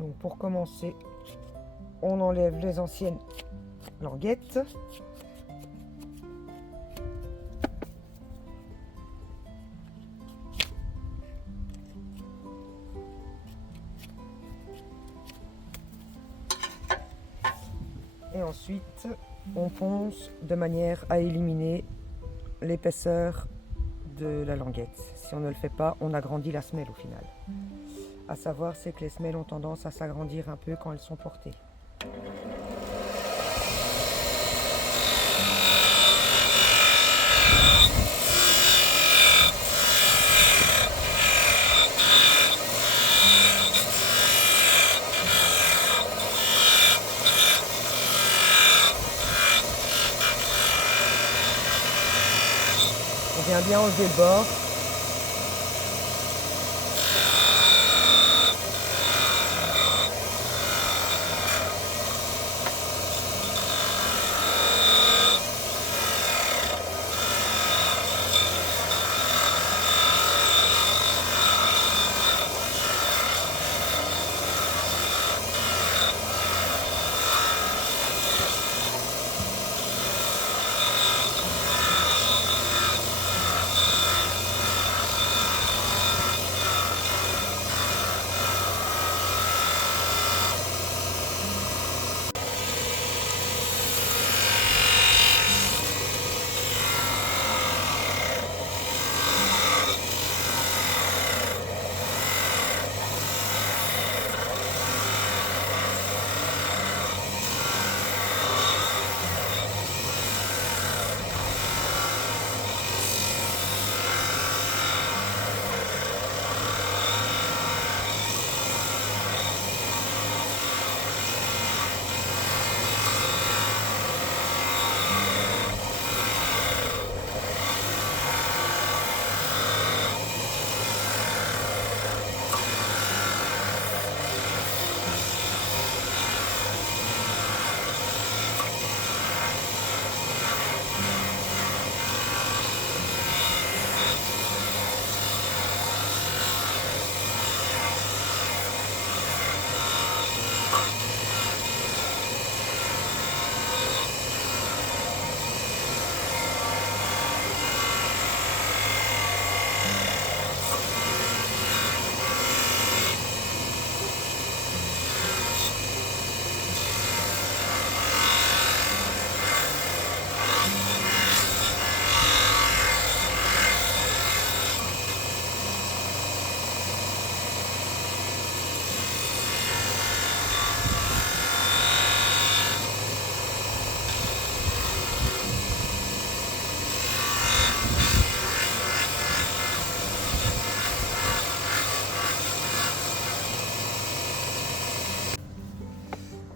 Donc pour commencer, on enlève les anciennes languettes. Et ensuite, on ponce de manière à éliminer l'épaisseur de la languette. Si on ne le fait pas, on agrandit la semelle au final. À savoir, c'est que les semelles ont tendance à s'agrandir un peu quand elles sont portées. On vient bien enlever le bord.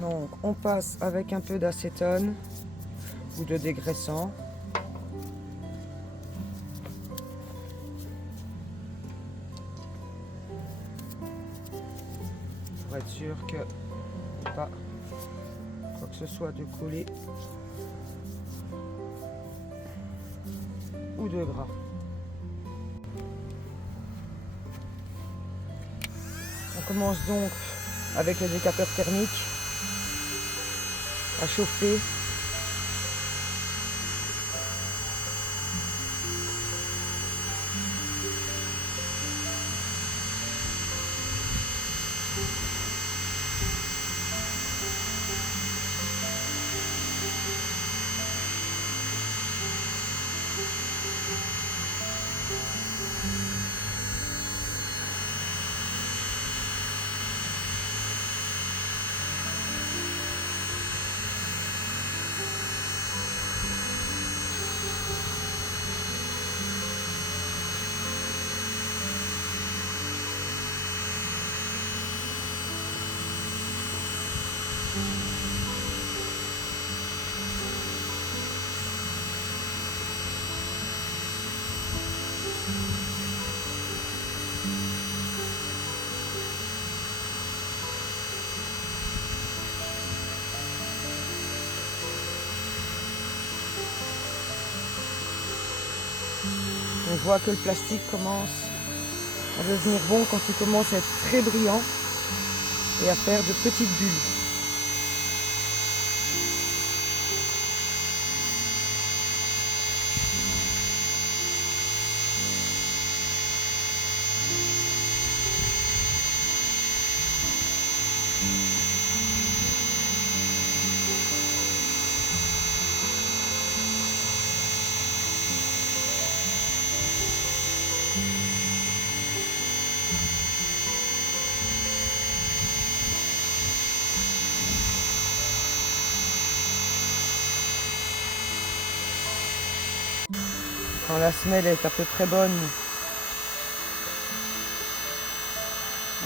Donc on passe avec un peu d'acétone ou de dégraissant. Pour être sûr que pas quoi que ce soit de coller ou de gras. On commence donc avec le décapeur thermique à chauffer. On voit que le plastique commence à devenir bon quand il commence à être très brillant. et à faire de petites bulles. Quand la semelle est à peu près bonne,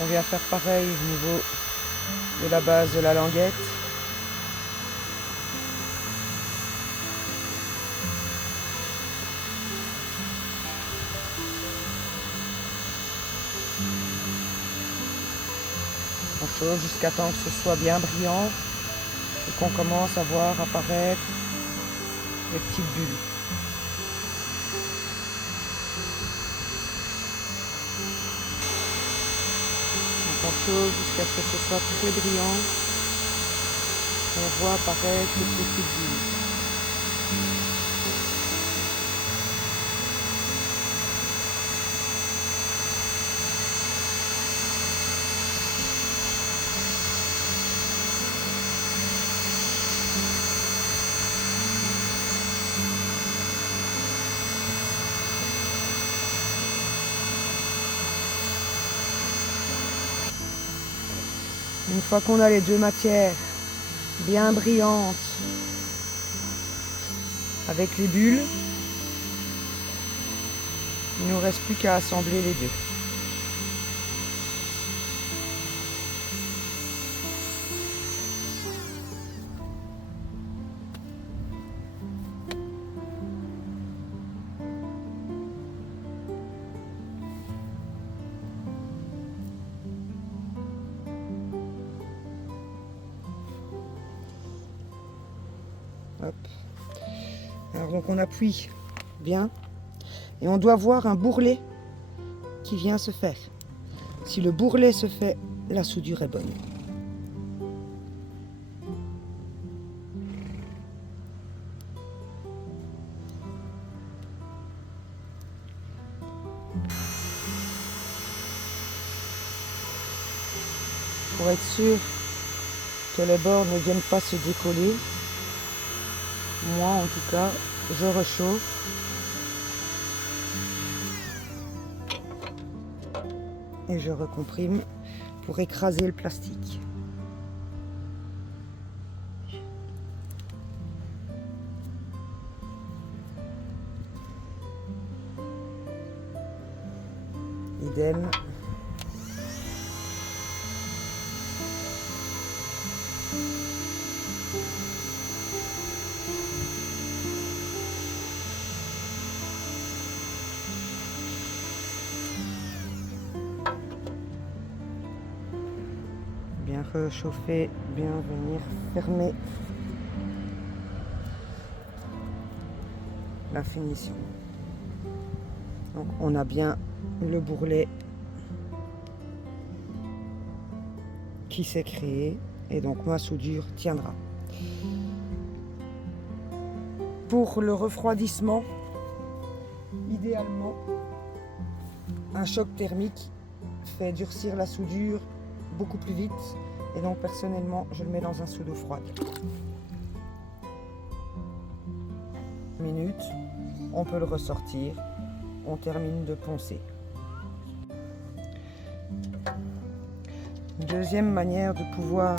on vient faire pareil au niveau de la base de la languette. On chauffe jusqu'à temps que ce soit bien brillant et qu'on commence à voir apparaître les petites bulles. Donc on chauffe jusqu'à ce que ce soit très brillant. On voit apparaître les petites bulles. Une fois qu'on a les deux matières bien brillantes avec les bulles, il ne nous reste plus qu'à assembler les deux. Hop. Alors donc on appuie bien et on doit voir un bourrelet qui vient se faire. Si le bourrelet se fait, la soudure est bonne. Pour être sûr que les bords ne viennent pas se décoller, moi en tout cas, je rechauffe. Et je recomprime pour écraser le plastique. Idem. Bien réchauffer, bien venir fermer la finition. Donc on a bien le bourrelet qui s'est créé et donc ma soudure tiendra. Pour le refroidissement, idéalement, un choc thermique fait durcir la soudure beaucoup plus vite et donc personnellement je le mets dans un seau d'eau froide. Minute, on peut le ressortir, on termine de poncer. Deuxième manière de pouvoir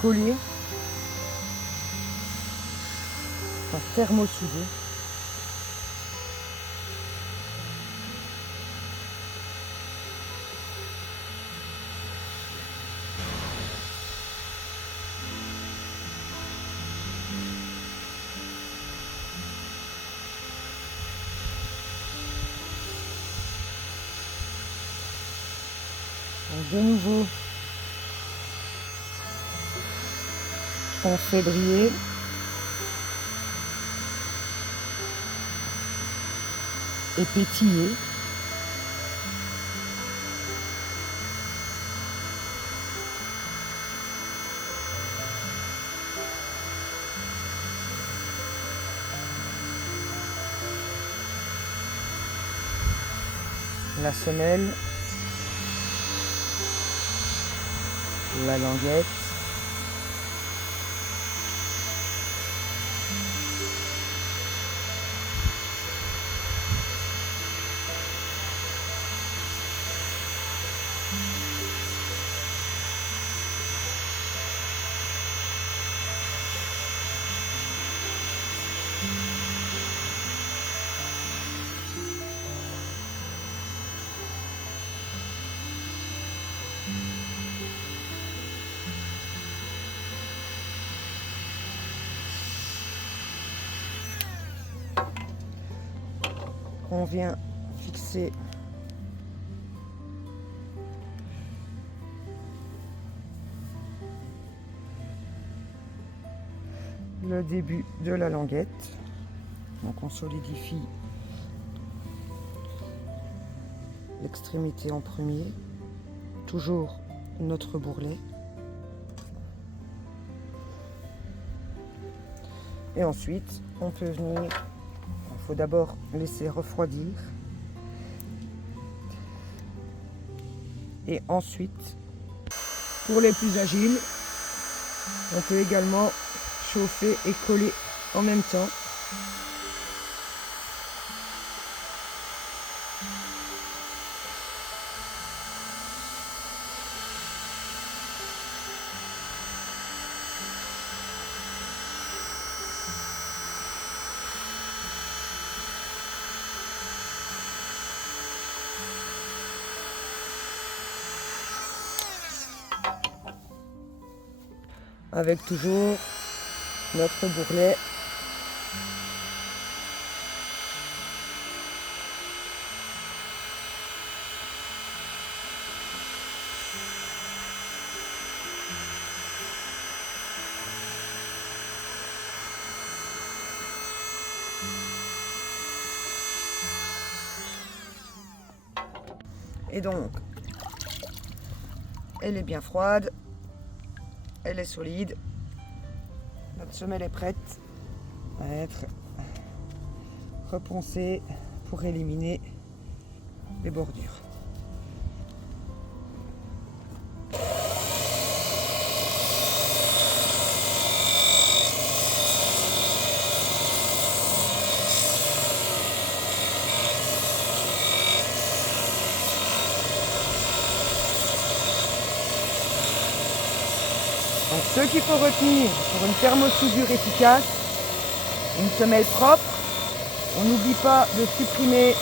coller en thermosoudé. Donc de nouveau, on fait briller. Et pétiller. la semelle, la languette, on vient fixer le début de la languette. Donc on solidifie l'extrémité en premier, toujours notre bourrelet. Et ensuite, on peut venir, il faut d'abord laisser refroidir. Et ensuite, pour les plus agiles, on peut également chauffer et coller en même temps. Avec toujours notre bourrelet. Et donc, elle est bien froide. Elle est solide. Notre semelle est prête à être reponcée pour éliminer les bordures. Donc ce qu'il faut retenir pour une thermosoudure efficace, une semelle propre, on n'oublie pas de supprimer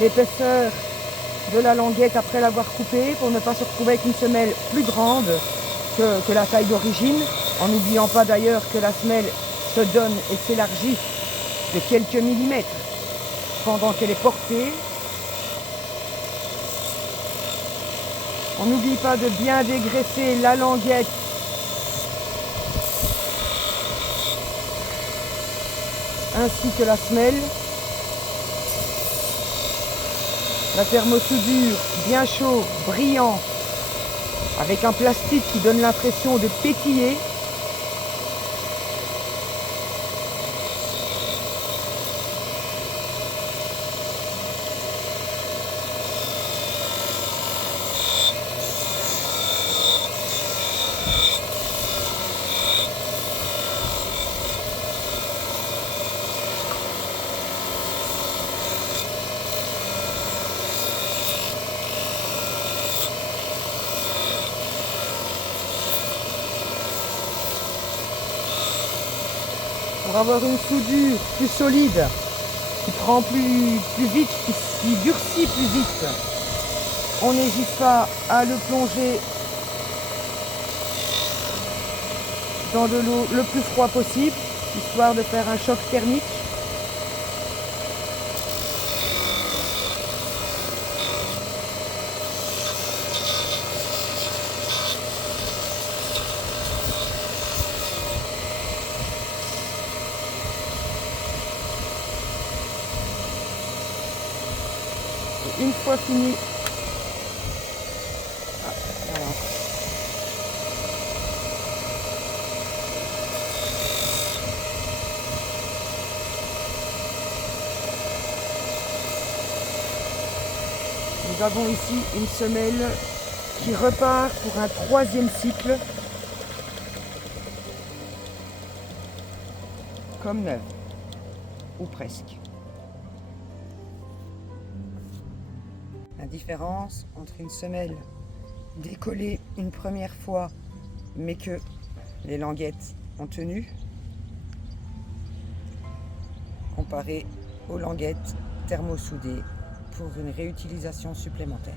l'épaisseur de la languette après l'avoir coupée pour ne pas se retrouver avec une semelle plus grande que la taille d'origine, en n'oubliant pas d'ailleurs que la semelle se donne et s'élargit de quelques millimètres pendant qu'elle est portée. On n'oublie pas de bien dégraisser la languette ainsi que la semelle. La thermosoudure bien chaud, brillant, avec un plastique qui donne l'impression de pétiller. Pour avoir une soudure plus solide, qui prend plus vite, qui durcit plus vite, on n'hésite pas à le plonger dans de l'eau le plus froid possible, histoire de faire un choc thermique. Une fois fini, voilà. Nous avons ici une semelle qui repart pour un troisième cycle comme neuve, ou presque. La différence entre une semelle décollée une première fois mais que les languettes ont tenu comparée aux languettes thermosoudées pour une réutilisation supplémentaire.